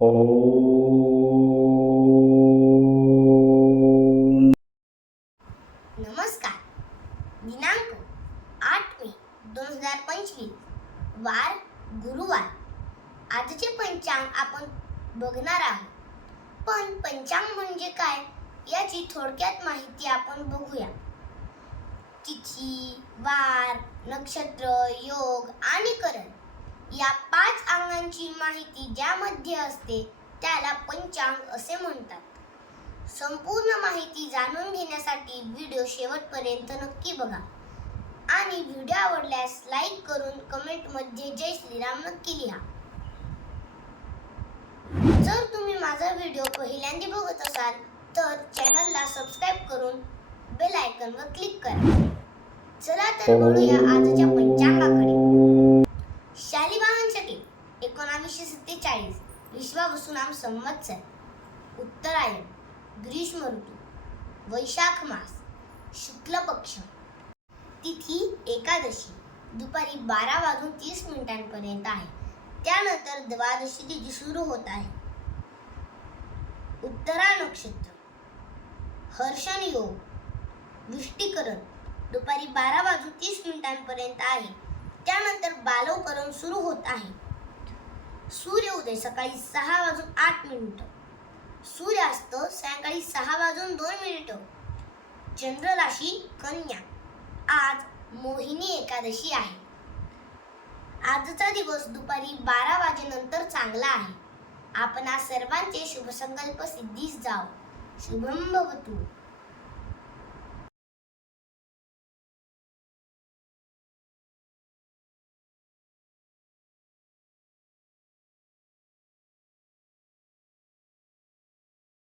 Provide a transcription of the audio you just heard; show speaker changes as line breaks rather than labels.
ओम
नमस्कार. दिनांक आठ मे दोन हजार पंचवीस वार गुरुवार. आजचे पंचांग आपण बघणार आहोत. पण पंचांग म्हणजे काय याची थोडक्यात माहिती आपण बघूया. तिथी वार नक्षत्र योग आणि करण. या पाच अंगांची माहिती ज्यामध्ये असते त्याला पंचांग असे म्हणतात. संपूर्ण माहिती जाणून घेण्यासाठी व्हिडिओ शेवटपर्यंत नक्की बघा. आणि व्हिडिओ आवडल्यास लाईक करून कमेंटमध्ये जय श्रीराम नक्की लिहा. जर तुम्ही माझा व्हिडिओ पहिल्यांदा बघत असाल तर चॅनलला सबस्क्राईब करून बेल आयकॉनवर क्लिक करा. चला तर वळूया आजच्या एकोणावीसशे सत्तेचाळीस विश्वावसुनाम संवत्सर. उत्तरायण. ग्रीष्म ऋतू वैशाख मास. शुक्ल पक्ष तिथी एकादशी. दुपारी बारा वाजून तीस मिनिटांपर्यंत आहे. त्यानंतर द्वादशी तिथी सुरू होत आहे. उत्तरा नक्षत्र. हर्षण योग. विष्टीकरण. दुपारी बारा वाजून तीस मिनिटांपर्यंत आहे. त्यानंतर बालवकरण सुरू होत आहे. सूर्य उदय सकाळी सहा वाजून आठ मिनिटं. सूर्यास्त सायंकाळी सहा वाजून दोन मिनिटं. चंद्र राशी कन्या. आज मोहिनी एकादशी आहे. आजचा दिवस दुपारी बारा वाजेनंतर चांगला आहे. आपण आज सर्वांचे शुभसंकल्प सिद्धीस जाव. शुभम भवतू.